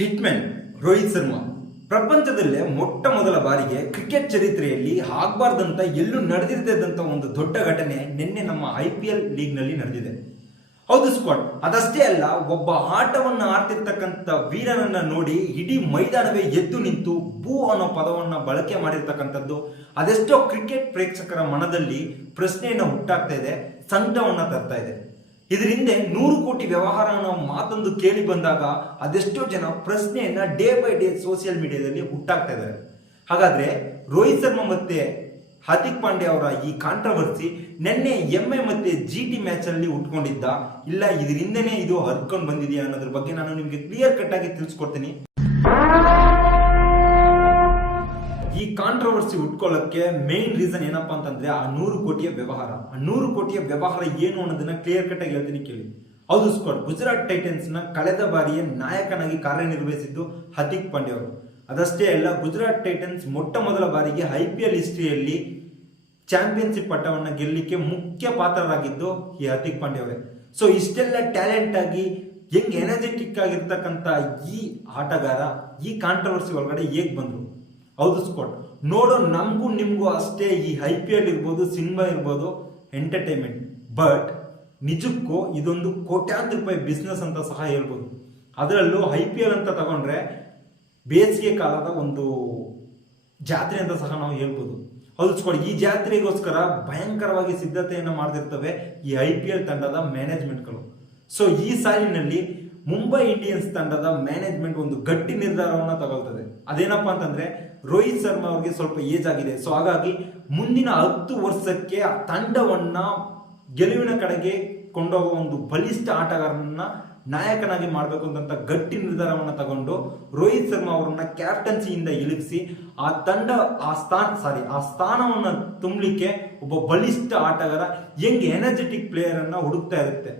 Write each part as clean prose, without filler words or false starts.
Hitman Rohit Sharma ಪ್ರಪಂಚದಲ್ಲೇ ಮೊಟ್ಟ ಮೊದಲ ಬಾರಿಗೆ ಕ್ರಿಕೆಟ್ ಚರಿತ್ರೆಯಲ್ಲಿ ಆಗಬಾರ್ದಂತ ಎಲ್ಲೂ ನಡೆದಿರದಂತ ಒಂದು ದೊಡ್ಡ ಘಟನೆ ನಿನ್ನೆ ನಮ್ಮ IPL ಲೀಗ್ನಲ್ಲಿ ನಡೆದಿದೆ. ಹೌದು ಸ್ಕ್ವಾಡ್, ಅದಷ್ಟೇ ಅಲ್ಲ, ಒಬ್ಬ ಆಟವನ್ನು ಆಡ್ತಿರ್ತಕ್ಕಂಥ ವೀರನನ್ನ ನೋಡಿ ಇಡೀ ಮೈದಾನವೇ ಎದ್ದು ನಿಂತು ಬೂ ಅನ್ನೋ ಪದವನ್ನ ಬಳಕೆ ಮಾಡಿರ್ತಕ್ಕಂಥದ್ದು ಅದೆಷ್ಟೋ ಕ್ರಿಕೆಟ್ ಪ್ರೇಕ್ಷಕರ ಮನದಲ್ಲಿ ಪ್ರಶ್ನೆಯನ್ನ ಹುಟ್ಟಾಗ್ತಾ ಇದೆ, ಸಂಕಟವನ್ನ ತರ್ತಾ ಇದೆ. ಇದರ ಹಿಂದೆ 100 ಕೋಟಿ ವ್ಯವಹಾರ ಅನ್ನೋ ಮಾತೊಂದು ಕೇಳಿ ಬಂದಾಗ ಅದೆಷ್ಟೋ ಜನ ಪ್ರಶ್ನೆಯನ್ನ ಡೇ ಬೈ ಡೇ ಸೋಷಿಯಲ್ ಮೀಡಿಯಾದಲ್ಲಿ ಹುಟ್ಟಾಗ್ತಾ ಇದ್ದಾರೆ. ಹಾಗಾದ್ರೆ ರೋಹಿತ್ ಶರ್ಮಾ ಮತ್ತೆ ಹಾರ್ದಿಕ್ ಪಾಂಡ್ಯ ಅವರ ಈ ಕಾಂಟ್ರವರ್ಸಿ ನಿನ್ನೆ MI ಮತ್ತೆ GT ಮ್ಯಾಚ್ ಅಲ್ಲಿ ಉಟ್ಕೊಂಡಿದ್ದ, ಇಲ್ಲ ಇದರಿಂದನೇ ಇದು ಹರ್ಕೊಂಡು ಬಂದಿದೆಯಾ ಅನ್ನೋದ್ರ ಬಗ್ಗೆ ನಾನು ನಿಮ್ಗೆ ಕ್ಲಿಯರ್ ಕಟ್ ಆಗಿ ತಿಳಿಸ್ಕೊಡ್ತೀನಿ. ಈ ಕಾಂಟ್ರವರ್ಸಿ ಉಟ್ಕೊಳ್ಳಕ್ಕೆ ಮೇನ್ ರೀಸನ್ ಏನಪ್ಪಾ ಅಂತಂದ್ರೆ ಆ 100 ಕೋಟಿಯ ವ್ಯವಹಾರ. ಆ 100 ಕೋಟಿಯ ವ್ಯವಹಾರ ಏನು ಅನ್ನೋದನ್ನ ಕ್ಲಿಯರ್ ಕಟ್ ಆಗಿ ಹೇಳ್ತೀನಿ ಕೇಳಿ. ಹೌದು ಸ್ಕ್ವಾಡ್, ಗುಜರಾತ್ ಟೈಟನ್ಸ್ ನ ಕಳೆದ ಬಾರಿಯೇ ನಾಯಕನಾಗಿ ಕಾರ್ಯನಿರ್ವಹಿಸಿದ್ದು ಹಾರ್ದಿಕ್ ಪಾಂಡ್ಯ ಅವರು. ಅದಷ್ಟೇ ಅಲ್ಲ, ಗುಜರಾತ್ ಟೈಟನ್ಸ್ ಮೊಟ್ಟ ಮೊದಲ ಬಾರಿಗೆ IPL ಹಿಸ್ಟ್ರಿಯಲ್ಲಿ ಚಾಂಪಿಯನ್ಶಿಪ್ ಪಟ್ಟವನ್ನ ಗೆಲ್ಲಲಿಕ್ಕೆ ಮುಖ್ಯ ಪಾತ್ರರಾಗಿದ್ದು ಈ ಹಾರ್ದಿಕ್ ಪಾಂಡ್ಯ ಅವರೇ. ಸೊ ಇಷ್ಟೆಲ್ಲ ಟ್ಯಾಲೆಂಟ್ ಆಗಿ ಹೆಂಗ್ ಎನರ್ಜೆಟಿಕ್ ಆಗಿರ್ತಕ್ಕಂಥ ಈ ಆಟಗಾರ ಈ ಕಾಂಟ್ರವರ್ಸಿ ಒಳಗಡೆ ಹೇಗ್ ಬಂದ್ರು? ಹೌದು ಸ್ಕ್ವಾಡ್, ನೋಡೋ ನಮಗೂ ನಿಮಗೂ ಅಷ್ಟೇ ಈ IPL ಇರ್ಬೋದು, ಸಿನಿಮಾ ಇರ್ಬೋದು, ಎಂಟರ್ಟೈನ್ಮೆಂಟ್. ಬಟ್ ನಿಜಕ್ಕೂ ಇದೊಂದು ಕೋಟ್ಯಾಂತರ ರೂಪಾಯಿ ಬಿಸ್ನೆಸ್ ಅಂತ ಸಹ ಹೇಳ್ಬೋದು. ಅದರಲ್ಲೂ IPL ಅಂತ ತಗೊಂಡ್ರೆ ಬೇಸಿಗೆ ಕಾಲದ ಒಂದು ಜಾತ್ರೆ ಅಂತ ಸಹ ನಾವು ಹೇಳ್ಬೋದು. ಹೌದು ಸ್ಕ್ವಾಡ್, ಈ ಜಾತ್ರೆಗೋಸ್ಕರ ಭಯಂಕರವಾಗಿ ಸಿದ್ಧತೆಯನ್ನು ಮಾಡ್ತಿರ್ತವೆ ಈ IPL ತಂಡದ ಮ್ಯಾನೇಜ್ಮೆಂಟ್ಗಳು. ಸೊ ಈ ಸಾಲಿನಲ್ಲಿ ಮುಂಬೈ ಇಂಡಿಯನ್ಸ್ ತಂಡದ ಮ್ಯಾನೇಜ್ಮೆಂಟ್ ಒಂದು ಗಟ್ಟಿ ನಿರ್ಧಾರವನ್ನು ತಗೊಳ್ತದೆ. ಅದೇನಪ್ಪಾ ಅಂತಂದ್ರೆ, ರೋಹಿತ್ ಶರ್ಮಾ ಅವರಿಗೆ ಸ್ವಲ್ಪ ಏಜ್ ಆಗಿದೆ. ಸೊ ಹಾಗಾಗಿ ಮುಂದಿನ 10 ವರ್ಷಕ್ಕೆ ಆ ತಂಡವನ್ನ ಗೆಲುವಿನ ಕಡೆಗೆ ಕೊಂಡೋಗುವ ಒಂದು ಬಲಿಷ್ಠ ಆಟಗಾರನನ್ನ ನಾಯಕನಾಗಿ ಮಾಡಬೇಕು ಅಂತ ಗಟ್ಟಿ ನಿರ್ಧಾರವನ್ನು ತಗೊಂಡು ರೋಹಿತ್ ಶರ್ಮಾ ಅವರನ್ನ ಕ್ಯಾಪ್ಟನ್ಸಿಯಿಂದ ಇಳಿಸಿ ಆ ತಂಡ ಆ ಸ್ಥಾನವನ್ನ ತುಂಬಲಿಕ್ಕೆ ಒಬ್ಬ ಬಲಿಷ್ಠ ಆಟಗಾರ ಯಂಗ್ ಎನರ್ಜೆಟಿಕ್ ಪ್ಲೇಯರ್ ಅನ್ನ ಹುಡುಕ್ತಾ ಇರುತ್ತೆ.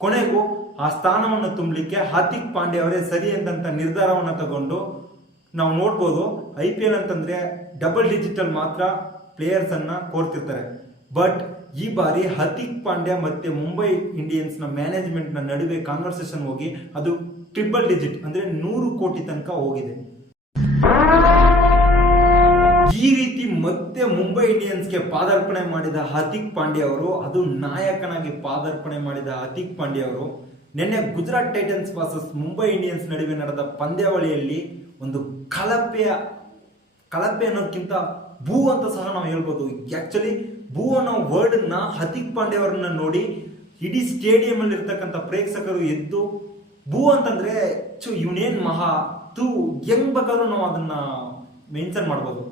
ಕೊನೆಗೂ ಆ ಸ್ಥಾನವನ್ನು ತುಂಬಲಿಕ್ಕೆ ಹಾರ್ದಿಕ್ ಪಾಂಡ್ಯ ಅವರೇ ಸರಿ ಅಂತ ನಿರ್ಧಾರವನ್ನು ತಗೊಂಡು ನಾವು ನೋಡ್ಬೋದು. IPL ಅಂತಂದ್ರೆ ಡಬಲ್ ಡಿಜಿಟಲ್ ಮಾತ್ರ ಪ್ಲೇಯರ್ಸ್ ಅನ್ನ ಕೋರ್ತಿರ್ತಾರೆ. ಬಟ್ ಈ ಬಾರಿ ಹಾರ್ದಿಕ್ ಪಾಂಡ್ಯ ಮತ್ತೆ ಮುಂಬೈ ಇಂಡಿಯನ್ಸ್ ನ ಮ್ಯಾನೇಜ್ಮೆಂಟ್ ನ ನಡುವೆ ಕಾನ್ವರ್ಸೇಷನ್ ಹೋಗಿ ಅದು ಟ್ರಿಪಲ್ ಡಿಜಿಟ್ ಅಂದ್ರೆ 100 ಕೋಟಿ ತನಕ ಹೋಗಿದೆ. ಈ ರೀತಿ ಮತ್ತೆ ಮುಂಬೈ ಇಂಡಿಯನ್ಸ್ಗೆ ಪಾದಾರ್ಪಣೆ ಮಾಡಿದ ಹಾರ್ದಿಕ್ ಪಾಂಡ್ಯ ಅವರು, ಅದು ನಾಯಕನಾಗಿ ಪಾದಾರ್ಪಣೆ ಮಾಡಿದ ಹಾರ್ದಿಕ್ ಪಾಂಡ್ಯ ಅವರು ನಿನ್ನೆ Gujarat Titans versus Mumbai Indians ನಡುವೆ ನಡೆದ ಪಂದ್ಯಾವಳಿಯಲ್ಲಿ ಒಂದು ಕಳಪೆ ಅನ್ನೋದಕ್ಕಿಂತ ಭೂ ಅಂತ ಸಹ ನಾವು ಹೇಳ್ಬೋದು. ಆಕ್ಚುಲಿ ಭೂ ಅನ್ನೋ ವರ್ಡ್ ನ ಹಾರ್ದಿಕ್ ಪಾಂಡ್ಯ ಅವರನ್ನ ನೋಡಿ ಇಡೀ ಸ್ಟೇಡಿಯಂ ಅಲ್ಲಿ ಇರ್ತಕ್ಕಂಥ ಪ್ರೇಕ್ಷಕರು ಎದ್ದು ಭೂ ಅಂತಂದ್ರೆ ಇವನೇನ್ ಮಹಾ ತೂ ಹೆಂಗ್ ಬೇಕಾದ್ರೂ ನಾವು ಅದನ್ನ ಮೆನ್ಷನ್ ಮಾಡ್ಬೋದು.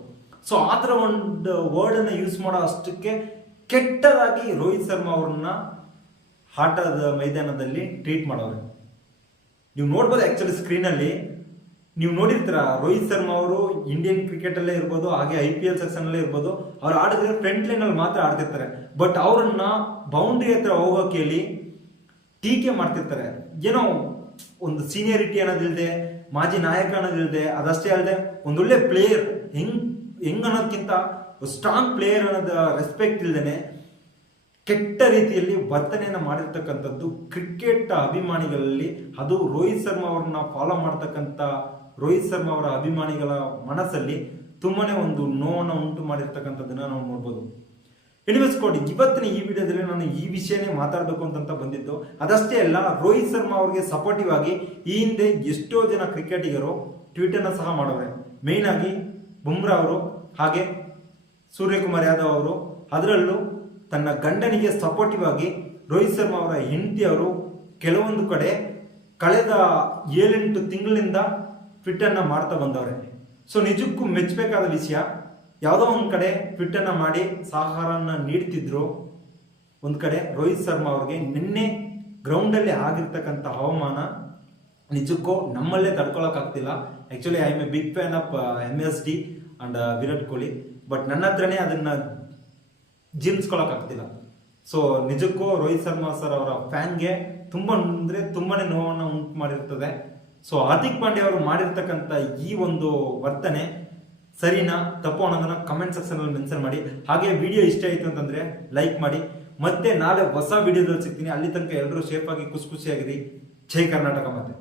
ಸೊ ಆತರ ಒಂದು ವರ್ಡ್ ಅನ್ನ ಯೂಸ್ ಮಾಡೋ ಅಷ್ಟಕ್ಕೆ ಕೆಟ್ಟದಾಗಿ ರೋಹಿತ್ ಶರ್ಮಾ ಅವ್ರನ್ನ ಆಟದ ಮೈದಾನದಲ್ಲಿ ಟ್ರೀಟ್ ಮಾಡೋರು. ನೀವು ನೋಡ್ಬೋದು ಆಕ್ಚುಲಿ ಸ್ಕ್ರೀನ್ ಅಲ್ಲಿ ನೀವು ನೋಡಿರ್ತೀರ, ರೋಹಿತ್ ಶರ್ಮಾ ಅವರು ಇಂಡಿಯನ್ ಕ್ರಿಕೆಟ್ ಅಲ್ಲೇ ಇರ್ಬೋದು, ಹಾಗೆ IPL ಸೆಕ್ಷನ್ ಅಲ್ಲೇ ಇರ್ಬೋದು, ಅವ್ರು ಆಡಿದ್ರೆ ಫ್ರಂಟ್ ಲೈನ್ ಅಲ್ಲಿ ಮಾತ್ರ ಆಡ್ತಿರ್ತಾರೆ. ಬಟ್ ಅವ್ರನ್ನ ಬೌಂಡ್ರಿ ಹತ್ರ ಹೋಗೋಕೆ ಹೇಳಿ ಟೀಕೆ ಮಾಡ್ತಿರ್ತಾರೆ. ಏನೋ ಒಂದು ಸೀನಿಯರಿಟಿ ಅನ್ನೋದಿಲ್ದೆ, ಮಾಜಿ ನಾಯಕ ಅನ್ನೋದಿಲ್ದೆ, ಅದಷ್ಟೇ ಅಲ್ಲದೆ ಒಂದೊಳ್ಳೆ ಪ್ಲೇಯರ್ ಹೆಂಗ್ ಅನ್ನೋದಕ್ಕಿಂತ ಸ್ಟ್ರಾಂಗ್ ಪ್ಲೇಯರ್ ಅನ್ನೋದ ರೆಸ್ಪೆಕ್ಟ್ ಇಲ್ದೇನೆ ಕೆಟ್ಟ ರೀತಿಯಲ್ಲಿ ವರ್ತನೆಯನ್ನು ಮಾಡಿರ್ತಕ್ಕಂಥದ್ದು ಕ್ರಿಕೆಟ್ ಅಭಿಮಾನಿಗಳಲ್ಲಿ, ಅದು ರೋಹಿತ್ ಶರ್ಮಾ ಅವ್ರನ್ನ ಫಾಲೋ ಮಾಡ್ತಕ್ಕಂಥ ರೋಹಿತ್ ಶರ್ಮಾ ಅವರ ಅಭಿಮಾನಿಗಳ ಮನಸ್ಸಲ್ಲಿ ತುಂಬಾನೇ ಒಂದು ನೋವನ್ನು ಉಂಟು ಮಾಡಿರ್ತಕ್ಕಂಥದ್ದನ್ನ ನಾವು ನೋಡ್ಬೋದು. ಎನಿವೇಸ್ ಕೋಡಿ, ಇವತ್ತಿನ ಈ ವಿಡಿಯೋದಲ್ಲಿ ನಾನು ಈ ವಿಷಯನೇ ಮಾತಾಡಬೇಕು ಅಂತ ಬಂದಿದ್ದು. ಅದಷ್ಟೇ ಅಲ್ಲ, ರೋಹಿತ್ ಶರ್ಮಾ ಅವ್ರಿಗೆ ಸಪೋರ್ಟಿವ್ ಆಗಿ ಈ ಹಿಂದೆ ಎಷ್ಟೋ ಜನ ಕ್ರಿಕೆಟಿಗರು ಟ್ವೀಟ್ ಅನ್ನ ಸಹ ಮಾಡೋರೆ. ಮೇನ್ ಆಗಿ ಬುಮ್ರಾ ಅವರು, ಹಾಗೆ ಸೂರ್ಯಕುಮಾರ್ ಯಾದವ್ ಅವರು, ಅದರಲ್ಲೂ ತನ್ನ ಗಂಡನಿಗೆ ಸಪೋರ್ಟಿವ್ ಆಗಿ ರೋಹಿತ್ ಶರ್ಮಾ ಅವರ ಹೆಂಡತಿ ಅವರು ಕೆಲವೊಂದು ಕಡೆ ಕಳೆದ 7-8 ತಿಂಗಳಿಂದ ಟ್ವೀಟ್ ಅನ್ನ ಮಾಡ್ತಾ ಬಂದವ್ರೆ. ಸೊ ನಿಜಕ್ಕೂ ಮೆಚ್ಚಬೇಕಾದ ವಿಷಯ. ಯಾವುದೋ ಒಂದು ಕಡೆ ಟ್ವೀಟ್ ಅನ್ನ ಮಾಡಿ ಸಹಕಾರನ ನೀಡ್ತಿದ್ರು, ಒಂದ್ ಕಡೆ ರೋಹಿತ್ ಶರ್ಮಾ ಅವ್ರಿಗೆ ನಿನ್ನೆ ಗ್ರೌಂಡ್ ಅಲ್ಲಿ ಆಗಿರ್ತಕ್ಕಂಥ ಹವಾಮಾನ ನಿಜಕ್ಕೂ ನಮ್ಮಲ್ಲೇ ತಡ್ಕೊಳಕ್ ಆಗ್ತಿಲ್ಲ. Actually I am a big fan of MSD and Virat Kohli. But ನನ್ನ ಹತ್ರನೇ ಅದನ್ನ ಜೀರ್ಣಿಸ್ಕೊಳಕ್ ಆಗ್ತಿಲ್ಲ. ಸೊ ನಿಜಕ್ಕೂ ರೋಹಿತ್ ಶರ್ಮಾ ಸರ್ ಅವರ ಫ್ಯಾನ್ಗೆ ತುಂಬಾನೇ ನೋವನ್ನು ಉಂಟು ಮಾಡಿರ್ತದೆ. ಸೊ ಹಾರ್ದಿಕ್ ಪಾಂಡ್ಯ ಅವರು ಮಾಡಿರ್ತಕ್ಕಂಥ ಈ ಒಂದು ವರ್ತನೆ ಸರಿನಾ ತಪ್ಪು ಅನ್ನೋದನ್ನ ಕಮೆಂಟ್ ಸೆಕ್ಷನ್ ಅಲ್ಲಿ ಮೆನ್ಷನ್ ಮಾಡಿ. ಹಾಗೆ ವಿಡಿಯೋ ಇಷ್ಟ ಆಯ್ತು ಅಂತಂದ್ರೆ ಲೈಕ್ ಮಾಡಿ. ಮತ್ತೆ ನಾಳೆ ಹೊಸ ವಿಡಿಯೋದಲ್ಲಿ ಸಿಗ್ತೀನಿ. ಅಲ್ಲಿ ತನಕ ಎಲ್ಲರೂ ಸೇಫ್ ಆಗಿ ಖುಷಿಯಾಗಿರಿ. ಜೈ ಕರ್ನಾಟಕ. ಮತ್ತೆ